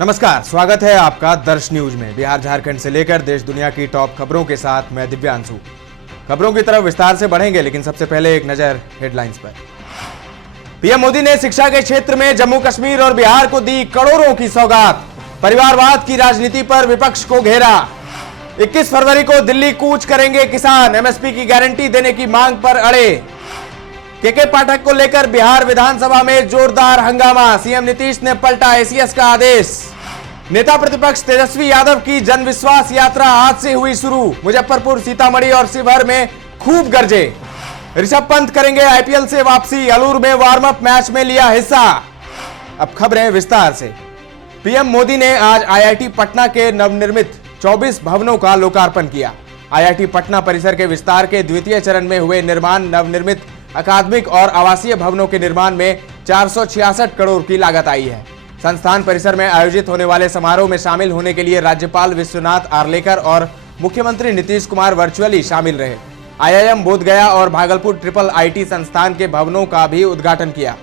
नमस्कार, स्वागत है आपका दर्श न्यूज में। बिहार झारखंड से लेकर देश दुनिया की टॉप खबरों के साथ मैं दिव्यांशु। खबरों की तरफ विस्तार से बढ़ेंगे, लेकिन सबसे पहले एक नजर हेडलाइंस पर। पीएम मोदी ने शिक्षा के क्षेत्र में जम्मू कश्मीर और बिहार को दी करोड़ों की सौगात। परिवारवाद की राजनीति पर विपक्ष को घेरा। 21 फरवरी को दिल्ली कूच करेंगे किसान। एमएसपी की गारंटी देने की मांग पर अड़े। केके पाठक को लेकर बिहार विधानसभा में जोरदार हंगामा। सीएम नीतीश ने पलटा एसीएस का आदेश। नेता प्रतिपक्ष तेजस्वी यादव की जन विश्वास यात्रा आज से हुई शुरू। मुजफ्फरपुर, सीतामढ़ी और शिवहर में खूब गरजे। ऋषभ पंत करेंगे आईपीएल से वापसी। अलूर में वार्म अप मैच में लिया हिस्सा। अब खबरें विस्तार से। पीएम मोदी ने आज आईआईटी पटना के नवनिर्मित 24 भवनों का लोकार्पण किया। आईआईटी पटना परिसर के विस्तार के द्वितीय चरण में हुए निर्माण नवनिर्मित अकादमिक और आवासीय भवनों के निर्माण में 466 करोड़ की लागत आई है। संस्थान परिसर में आयोजित होने वाले समारोह में शामिल होने के लिए राज्यपाल विश्वनाथ आर्लेकर और मुख्यमंत्री नीतीश कुमार वर्चुअली शामिल रहे। आईआईएम बोधगया और भागलपुर ट्रिपल आईटी संस्थान के भवनों का भी उद्घाटन किया।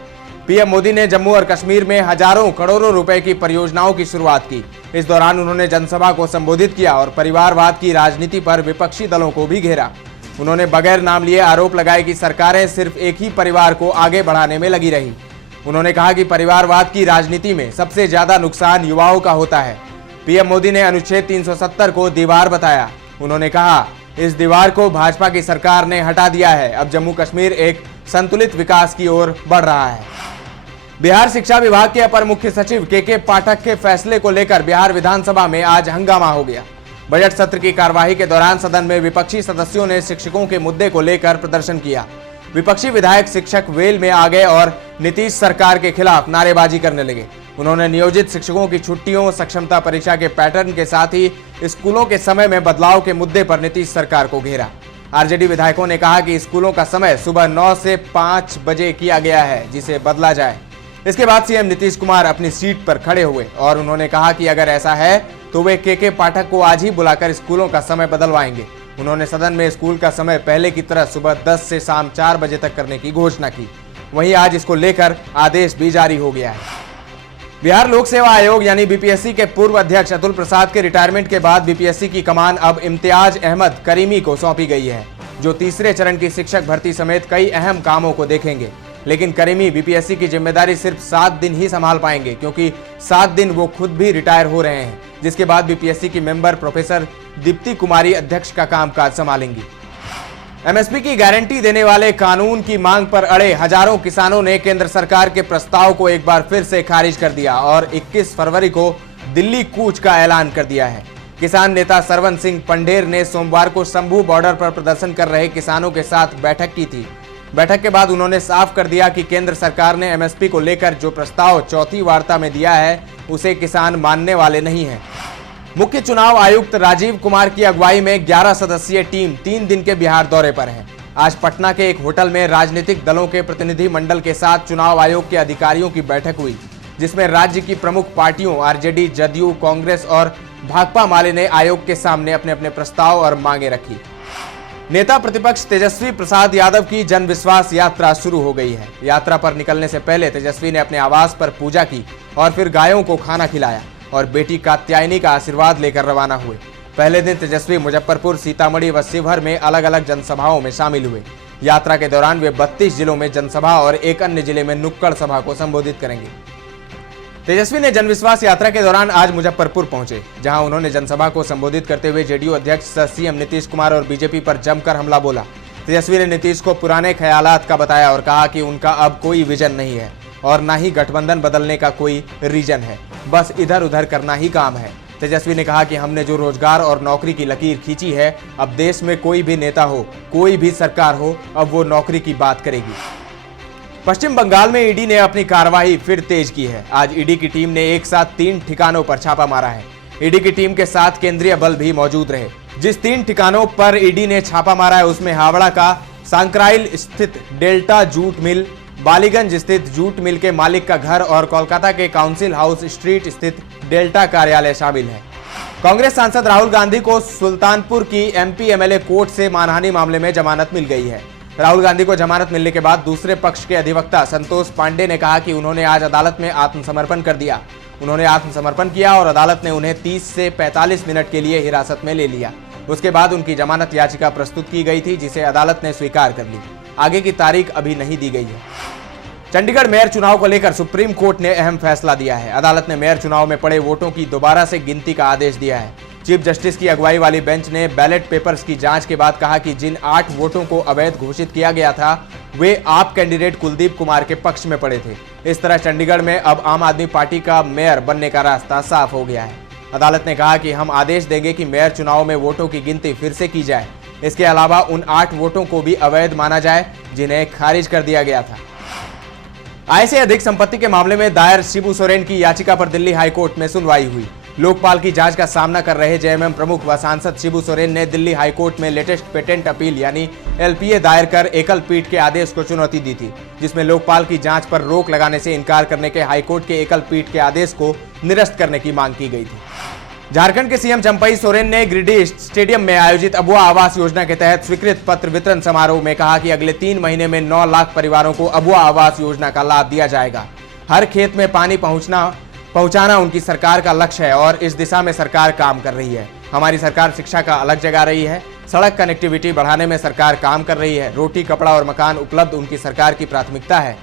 पीएम मोदी ने जम्मू और कश्मीर में हजारों करोड़ों रुपए की परियोजनाओं की शुरुआत की। इस दौरान उन्होंने जनसभा को संबोधित किया और परिवारवाद की राजनीति पर विपक्षी दलों को भी घेरा। उन्होंने बगैर नाम लिए आरोप लगाए कि सरकारें सिर्फ एक ही परिवार को आगे बढ़ाने में लगी रही। उन्होंने कहा कि परिवारवाद की राजनीति में सबसे ज्यादा नुकसान युवाओं का होता है। पीएम मोदी ने अनुच्छेद 370 को दीवार बताया। उन्होंने कहा, इस दीवार को भाजपा की सरकार ने हटा दिया है। अब जम्मू कश्मीर एक संतुलित विकास की ओर बढ़ रहा है। बिहार शिक्षा विभाग के अपर मुख्य सचिव केके पाठक के फैसले को लेकर बिहार विधानसभा में आज हंगामा हो गया। बजट सत्र की कार्यवाही के दौरान सदन में विपक्षी सदस्यों ने शिक्षकों के मुद्दे को लेकर प्रदर्शन किया। विपक्षी विधायक शिक्षक वेल में आ गए और नीतीश सरकार के खिलाफ नारेबाजी करने लगे। उन्होंने नियोजित शिक्षकों की छुट्टियों, सक्षमता परीक्षा के पैटर्न के साथ ही स्कूलों के समय में बदलाव के मुद्दे पर नीतीश सरकार को घेरा। आरजेडी विधायकों ने कहा कि स्कूलों का समय सुबह 9 से 5 बजे किया गया है, जिसे बदला जाए। इसके बाद सीएम नीतीश कुमार अपनी सीट पर खड़े हुए और उन्होंने कहा कि अगर ऐसा है तो वे केके पाठक को आज ही बुलाकर स्कूलों का समय बदलवाएंगे। उन्होंने सदन में स्कूल का समय पहले की तरह सुबह 10 से शाम 4 बजे तक करने की घोषणा की। वहीं आज इसको लेकर आदेश भी जारी हो गया है। बिहार लोक सेवा आयोग यानी बीपीएससी के पूर्व अध्यक्ष अतुल प्रसाद के रिटायरमेंट के बाद बीपीएससी की कमान अब इम्तियाज अहमद करीमी को सौंपी गई है, जो तीसरे चरण की शिक्षक भर्ती समेत कई अहम कामों को देखेंगे। लेकिन करीमी बीपीएससी की जिम्मेदारी सिर्फ 7 दिन ही संभाल पाएंगे, क्योंकि 7 दिन वो खुद भी रिटायर हो रहे हैं, जिसके बाद बीपीएससी की मेंबर प्रोफेसर दीप्ति कुमारी अध्यक्ष का कामकाज संभालेंगी। एमएसपी की गारंटी देने वाले कानून की मांग पर अड़े हजारों किसानों ने केंद्र सरकार के प्रस्ताव को एक बार फिर से खारिज कर दिया और 21 फरवरी को दिल्ली कूच का ऐलान कर दिया है। किसान नेता सरवन सिंह पंढेर ने सोमवार को शंभू बॉर्डर पर प्रदर्शन कर रहे किसानों के साथ बैठक की थी। बैठक के बाद उन्होंने साफ कर दिया कि केंद्र सरकार ने एमएसपी को लेकर जो प्रस्ताव चौथी वार्ता में दिया है, उसे किसान मानने वाले नहीं हैं। मुख्य चुनाव आयुक्त राजीव कुमार की अगुवाई में 11 सदस्यीय टीम 3 दिन के बिहार दौरे पर है। आज पटना के एक होटल में राजनीतिक दलों के प्रतिनिधि मंडल के साथ चुनाव आयोग के अधिकारियों की बैठक हुई, जिसमें राज्य की प्रमुख पार्टियों आरजेडी, जदयू, कांग्रेस और भाकपा माले ने आयोग के सामने अपने अपने प्रस्ताव और मांगे रखी। नेता प्रतिपक्ष तेजस्वी प्रसाद यादव की जन विश्वास यात्रा शुरू हो गई है। यात्रा पर निकलने से पहले तेजस्वी ने अपने आवास पर पूजा की और फिर गायों को खाना खिलाया और बेटी कात्यायनी का आशीर्वाद लेकर रवाना हुए। पहले दिन तेजस्वी मुजफ्फरपुर, सीतामढ़ी व शिवहर में अलग अलग जनसभाओं में शामिल हुए। यात्रा के दौरान वे 32 जिलों में जनसभा और एक अन्य जिले में नुक्कड़ सभा को संबोधित करेंगे। तेजस्वी ने जनविश्वास यात्रा के दौरान आज मुजफ्फरपुर पहुंचे, जहां उन्होंने जनसभा को संबोधित करते हुए जेडीयू अध्यक्ष सीएम नीतीश कुमार और बीजेपी पर जमकर हमला बोला। तेजस्वी ने नीतीश को पुराने ख्यालात का बताया और कहा कि उनका अब कोई विजन नहीं है और ना ही गठबंधन बदलने का कोई रीजन है, बस इधर उधर करना ही काम है। तेजस्वी ने कहा कि हमने जो रोजगार और नौकरी की लकीर खींची है, अब देश में कोई भी नेता हो, कोई भी सरकार हो, अब वो नौकरी की बात करेगी। पश्चिम बंगाल में ईडी ने अपनी कार्रवाई फिर तेज की है। आज ईडी की टीम ने एक साथ 3 ठिकानों पर छापा मारा है। ईडी की टीम के साथ केंद्रीय बल भी मौजूद रहे। जिस 3 ठिकानों पर ईडी ने छापा मारा है, उसमें हावड़ा का सांकराइल स्थित डेल्टा जूट मिल, बालीगंज स्थित जूट मिल के मालिक का घर और कोलकाता के काउंसिल हाउस स्ट्रीट स्थित डेल्टा कार्यालय शामिल है। कांग्रेस सांसद राहुल गांधी को सुल्तानपुर की एमपी एमएलए कोर्ट से मानहानि मामले में जमानत मिल गई है। राहुल गांधी को जमानत मिलने के बाद दूसरे पक्ष के अधिवक्ता संतोष पांडे ने कहा कि उन्होंने आज अदालत में आत्मसमर्पण कर दिया उन्होंने आत्मसमर्पण किया और अदालत ने उन्हें 30 से 45 मिनट के लिए हिरासत में ले लिया। उसके बाद उनकी जमानत याचिका प्रस्तुत की गई थी, जिसे अदालत ने स्वीकार कर ली। आगे की तारीख अभी नहीं दी गई है। चंडीगढ़ मेयर चुनाव को लेकर सुप्रीम कोर्ट ने अहम फैसला दिया है। अदालत ने मेयर चुनाव में पड़े वोटों की दोबारा से गिनती का आदेश दिया है। चीफ जस्टिस की अगुवाई वाली बेंच ने बैलेट पेपर्स की जांच के बाद कहा कि जिन 8 वोटों को अवैध घोषित किया गया था वे आप कैंडिडेट कुलदीप कुमार के पक्ष में पड़े थे। इस तरह चंडीगढ़ में अब आम आदमी पार्टी का मेयर बनने का रास्ता साफ हो गया है। अदालत ने कहा कि हम आदेश देंगे कि मेयर चुनाव में वोटों की गिनती फिर से की जाए। इसके अलावा उन 8 वोटों को भी अवैध माना जाए जिन्हें खारिज कर दिया गया था। आय से अधिक संपत्ति के मामले में दायर शिबू सोरेन की याचिका पर दिल्ली हाईकोर्ट में सुनवाई हुई। लोकपाल की जांच का सामना कर रहे जेएमएम प्रमुख व सांसद शिबू सोरेन ने दिल्ली हाईकोर्ट में लेटेस्ट पेटेंट अपील यानी एलपीए दायर कर एकल पीठ के आदेश को चुनौती दी थी, जिसमें लोकपाल की जांच पर रोक लगाने से इनकार करने के हाईकोर्ट के एकल पीठ के आदेश को निरस्त करने की मांग की गई थी। झारखंड के सीएम चंपई सोरेन ने गिरिडीह स्टेडियम में आयोजित अबुआ आवास योजना के तहत स्वीकृत पत्र वितरण समारोह में कहा कि अगले 3 महीने में 9 लाख परिवारों को अबुआ आवास योजना का लाभ दिया जाएगा। हर खेत में पानी पहुंचाना उनकी सरकार का लक्ष्य है और इस दिशा में सरकार काम कर रही है। हमारी सरकार शिक्षा का अलग जगा रही है, सड़क कनेक्टिविटी बढ़ाने में सरकार काम कर रही है, रोटी कपड़ा और मकान उपलब्ध उनकी सरकार की प्राथमिकता है।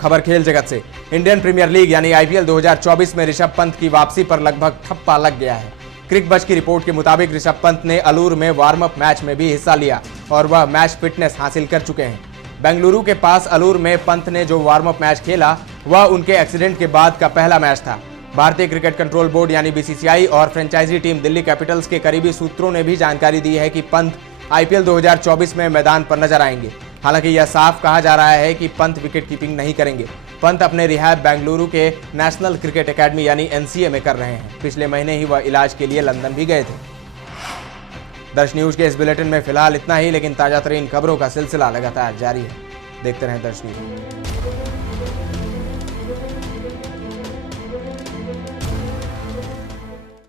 खबर खेल जगत से, इंडियन प्रीमियर लीग यानी आईपीएल 2024 में ऋषभ पंत की वापसी पर लगभग ठप्पा लग गया है। क्रिकबज़ की रिपोर्ट के मुताबिक ऋषभ पंत ने अलूर में वार्म अप मैच में भी हिस्सा लिया और वह मैच फिटनेस हासिल कर चुके हैं। बेंगलुरु के पास अलूर में पंत ने जो वार्म अप मैच खेला वह उनके एक्सीडेंट के बाद का पहला मैच था। भारतीय क्रिकेट कंट्रोल बोर्ड यानी बीसीसीआई और फ्रेंचाइजी टीम दिल्ली कैपिटल्स के करीबी सूत्रों ने भी जानकारी दी है कि पंत आईपीएल 2024 में मैदान पर नजर आएंगे। हालांकि यह साफ कहा जा रहा है कि पंत विकेट कीपिंग नहीं करेंगे। पंत अपने रिहैब बेंगलुरु के नेशनल क्रिकेट एकेडमी यानी एनसीए में कर रहे हैं। पिछले महीने ही वह इलाज के लिए लंदन भी गए थे। दर्श न्यूज के इस बुलेटिन में फिलहाल इतना ही, लेकिन ताजा तरीन खबरों का सिलसिला लगातार जारी है। देखते रहें दर्श न्यूज।